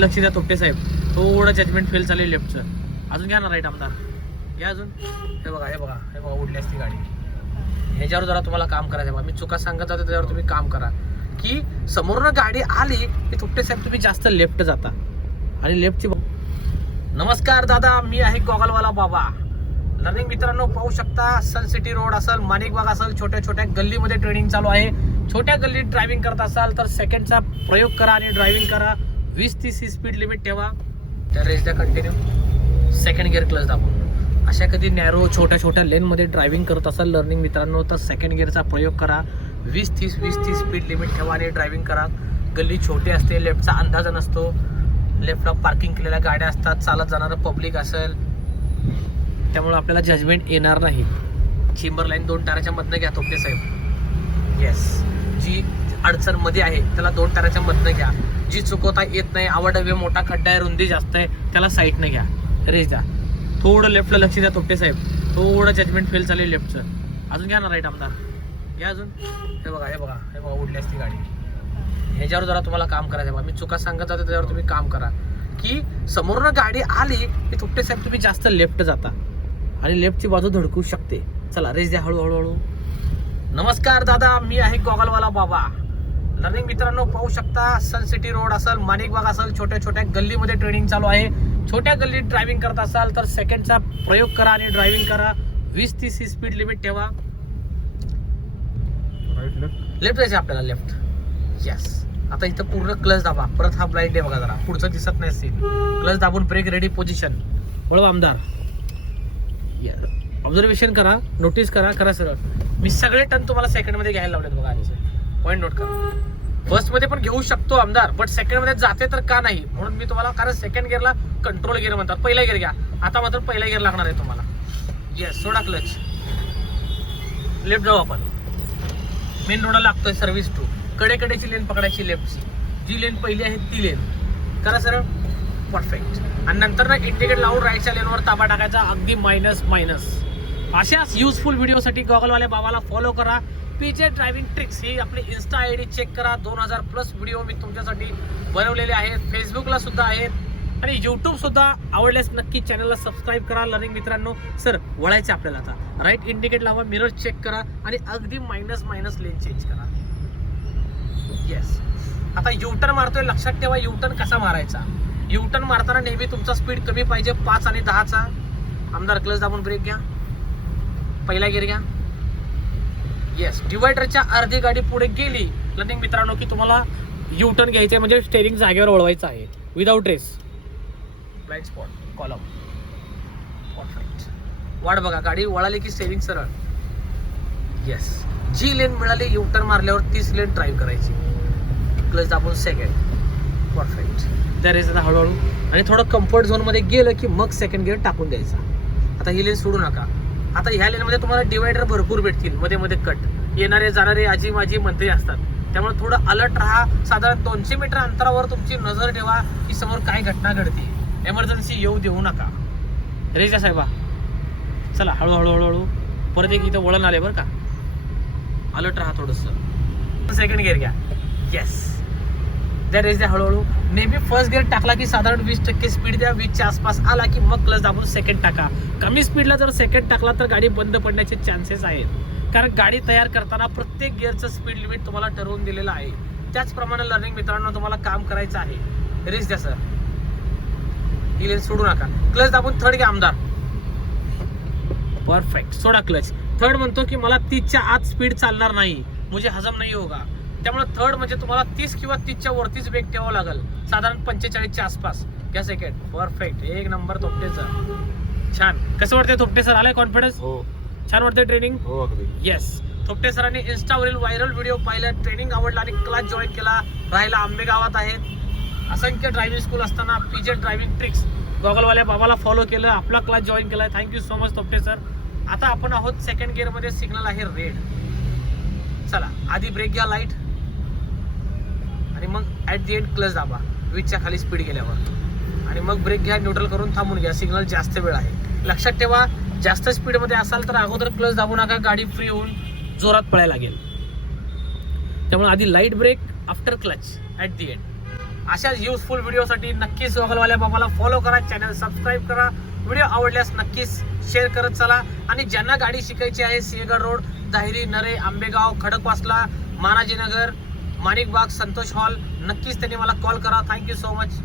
लक्ष द्या तोपटे साहेब, थोडं जजमेंट फेल चालेल लेफ्टचं. अजून घ्या ना राईट आमदार, घ्या अजून. हे बघा हे बघा हे बघा, उडली असती गाडी. ह्याच्यावर जरा तुम्हाला काम करायचं बघा. मी चुका सांगत होते त्याच्यावर तुम्ही काम करा की समोरनं गाडी आली की तोपटे साहेब तुम्ही जास्त लेफ्ट जाता आणि लेफ्टची. नमस्कार दादा, मी आहे गॉगलवाला बाबा. लर्निंग मित्रांनो पाहू शकता, सन सिटी रोड असेल, माणिकबाग असेल, छोट्या छोट्या गल्लीमध्ये ट्रेनिंग चालू आहे. छोट्या गल्लीत ड्रायव्हिंग करत असाल तर सेकंडचा प्रयोग करा आणि ड्रायव्हिंग करा. 20-30 स्पीड लिमिट ठेवा. त्या रेस द्या कंटिन्यू. सेकंड गिअर क्लच दाबून. अशा कधी नॅरो छोट्या लेनमध्ये ड्रायव्हिंग करत असाल लर्निंग मित्रांनो तर सेकंड गिअरचा प्रयोग करा. 20-30 स्पीड लिमिट ठेवा आणि ड्रायव्हिंग करा. गल्ली छोटी असते, लेफ्टचा अंदाज नसतो, लेफ्टला पार्किंग केलेल्या गाड्या असतात, चालत जाणारं पब्लिक असेल, त्यामुळे आपल्याला जजमेंट येणार नाही. चेंबर लाईन 2 टायराच्या मधनं घ्या तोपटे साहेब. येस, जी अडचण मध्ये आहे त्याला 2 टायराच्या मधनं घ्या. जी चुकवता येत नाही, आवडवे मोठा खड्डा आहे, रुंदी जास्त आहे, त्याला साईडनं घ्या. रेस द्या. थोडं लेफ्टला लक्ष द्या तोपटे साहेब, थोडं जजमेंट फेल चालेल लेफ्टचं. अजून घ्या ना राईट आमदार, घ्या अजून. हे बघा हे बघा हे बघा, उडली असती गाडी. ह्याच्यावर जरा तुम्हाला काम करायचं बघा. मी चुका सांगत होते त्याच्यावर तुम्ही काम करा की समोरनं गाडी आली की तोपटे साहेब तुम्ही जास्त लेफ्ट जाता आणि लेफ्टची बाजू धडकू शकते. चला रेस द्या हळूहळू. नमस्कार दादा, मी आहे गॉगलवाला बाबा. लर्निंग मित्रांनो पाहू शकता, सन सिटी रोड असेल, माणिकबाग असेल, छोट्या छोट्या गल्लीमध्ये ट्रेनिंग चालू आहे. छोट्या गल्लीत ड्रायव्हिंग करत असाल तर सेकंडचा प्रयोग करा आणि ड्रायव्हिंग करा. 20-30 स्पीड लिमिट ठेवा. लेफ्ट जायचं आपल्याला, लेफ्ट. यस. आता इथं पूर्ण क्लच दाबा. परत हा ब्लाइंड आहे बघा, जरा पुढचं दिसत नाही सीन. क्लच दाबून ब्रेक रेडी पोझिशन. वळवा आमदार. ऑब्झर्वेशन करा, नोटीस करा सरळ. मी सगळे टर्न तुम्हाला सेकंडमध्ये घ्यायला लावलेत बघा. आधीचे पॉईंट नोट करा. फर्स्टमध्ये पण घेऊ शकतो आमदार, बट सेकंडमध्ये जाते तर का नाही म्हणून मी तुम्हाला, कारण सेकंड गिअरला कंट्रोल गिअर म्हणतात. पहिला गिअर घ्या. आता मात्र पहिला गिअर लागणार आहे तुम्हाला. येस, सोडा क्लच. लेफ्ट जाऊ आपण. मेन रोडला लागतोय सर्व्हिस टू. कडेकडेची लेन पकडायची लेफ्टची. जी लेन पहिली आहे ती लेन करा सरळ. परफेक्ट. आणि नंतर ना इंडिकेटर लावून राईटच्या लेनवर ताबा टाकायचा. अगदी मायनस. अशाच युजफुल व्हिडिओसाठी गॉगलवाल्या बाबाला फॉलो करा. पीजे ड्रायव्हिंग ट्रिक्स ही आपली इन्स्टा आयडी चेक करा. 2000+ व्हिडिओ मी तुमच्यासाठी बनवलेले आहेत. फेसबुकला सुद्धा आहेत आणि यूट्यूब सुद्धा. आवडल्यास नक्की चॅनलला सबस्क्राईब करा. लर्निंग मित्रांनो, सर वळायचं आपल्याला आता. राईट इंडिकेट लावा, मिरर चेक करा आणि अगदी मायनस लेन चेंज करा. येस. आता युटर्न मारतोय, लक्षात ठेवा युटर्न कसा मारायचा. युटर्न मारताना नेहमी तुमचा स्पीड कमी पाहिजे, 5 आणि 10चा. आमदार क्लच दाबून ब्रेक घ्या. पहिला गिअर घ्या. येस. डिवायडरच्या अर्धी गाडी पुढे गेली लर्निंग मित्रांनो की तुम्हाला युटर्न घ्यायचं आहे, म्हणजे स्टेरिंग जागेवर वळवायचं आहे without race. Blind spot column. Perfect. वाट बघा, गाडी वळाली की स्टेरिंग सरळ. येस. जी लेन मिळाली युटर्न मारल्यावर तीच लेन ड्राईव्ह करायची. क्लच दाबून सेकंड. परफेक्ट. त्या रेस आता हळूहळू आणि थोडं कम्फर्ट झोनमध्ये गेलं की मग सेकंड गिअर टाकून द्यायचा. आता ही लेन सोडू नका. आता ह्या लेनमध्ये तुम्हाला डिवायडर भरपूर भेटतील. मध्ये कट येणारे जाणारे आजी माझी मंत्री असतात, त्यामुळे थोडं अलर्ट राहा. साधारण 200 मीटर अंतरावर तुमची नजर ठेवा की समोर काय घटना घडते. एमर्जन्सी येऊ देऊ नका. रेजा साहेबा, चला हळूहळू. परत एक इथं वळण आले बरं का. अलर्ट राहा थोडंसं. सेकंड गिअर घ्या. येस. त्या रेस द्या हळूहळू. नेहमी फर्स्ट गिअर टाकला की साधारण 20% स्पीड द्या. 20च्या आसपास आला की मग क्लच दाबून सेकंड टाका. कमी स्पीडला जर सेकंड टाकला तर गाडी बंद पडण्याचे चान्सेस आहेत, कारण गाडी तयार करताना प्रत्येक गिअरचं स्पीड लिमिट तुम्हाला ठरवून दिलेलं आहे. त्याचप्रमाणे लर्निंग मित्रांनो तुम्हाला काम करायचं आहे. रेस द्या सर. ही लेन सोडू नका. क्लच दाबून थर्ड घ्या आमदार. परफेक्ट. सोडा क्लच. थर्ड म्हणतो की मला 30च्या आत स्पीड चालणार नाही, मुझे हजम नाही होगा. त्यामुळे थर्ड म्हणजे तुम्हाला 30 किंवा 30च्या वरतीच वेग ठेवावा लागेल, साधारण 45च्या आसपास. घ्या सेकंड. परफेक्ट. एक नंबर तोपटेचा. छान. कसं वाटतंय तोपटे सर? आलाय कॉन्फिडन्स? हो. छान वाटतंय ट्रेनिंग? हो अगदी. येस. तोपटे सरांनी इन्स्टावरील व्हायरल व्हिडिओ पाहिला, ट्रेनिंग आवडला आणि क्लास जॉईन केला. राहायला आंबेगावात आहेत. असंख्य ड्रायव्हिंग स्कूल असताना पीजे ड्रायव्हिंग ट्रिक्स गॉगलवाल्या बाबाला फॉलो केलं, आपला क्लास जॉईन केलाय. Thank you so much Topte sir. आता आपण आहोत सेकंड गिअरमध्ये. सिग्नल आहे रेड. चला आधी ब्रेक घ्या लाईट आणि मग ॲट दी एंड क्लच दाबा 20च्या खाली स्पीड गेल्यावर आणि मग ब्रेक घ्या. न्यूट्रल करून थांबून घ्या. सिग्नल जास्त वेळ आहे. लक्षात ठेवा, जास्त स्पीडमध्ये असाल तर अगोदर क्लच दाबू नका, गाडी फ्री होऊन जोरात पळायला लागेल. त्यामुळे आधी light brake after clutch at the end. अशाच युजफुल व्हिडिओसाठी नक्कीच वगलवाल्या बाबाला फॉलो करा, चॅनल सबस्क्राईब करा. व्हिडिओ आवडल्यास नक्कीच शेअर करत चला. आणि ज्यांना गाडी शिकायची आहे, सिंहगड रोड, दाहिरी, नरे, आंबेगाव, खडकवासला, मानाजीनगर, माणिकबाग, संतोष हॉल, नक्कीच त्यांनी मला कॉल करा. Thank you so much.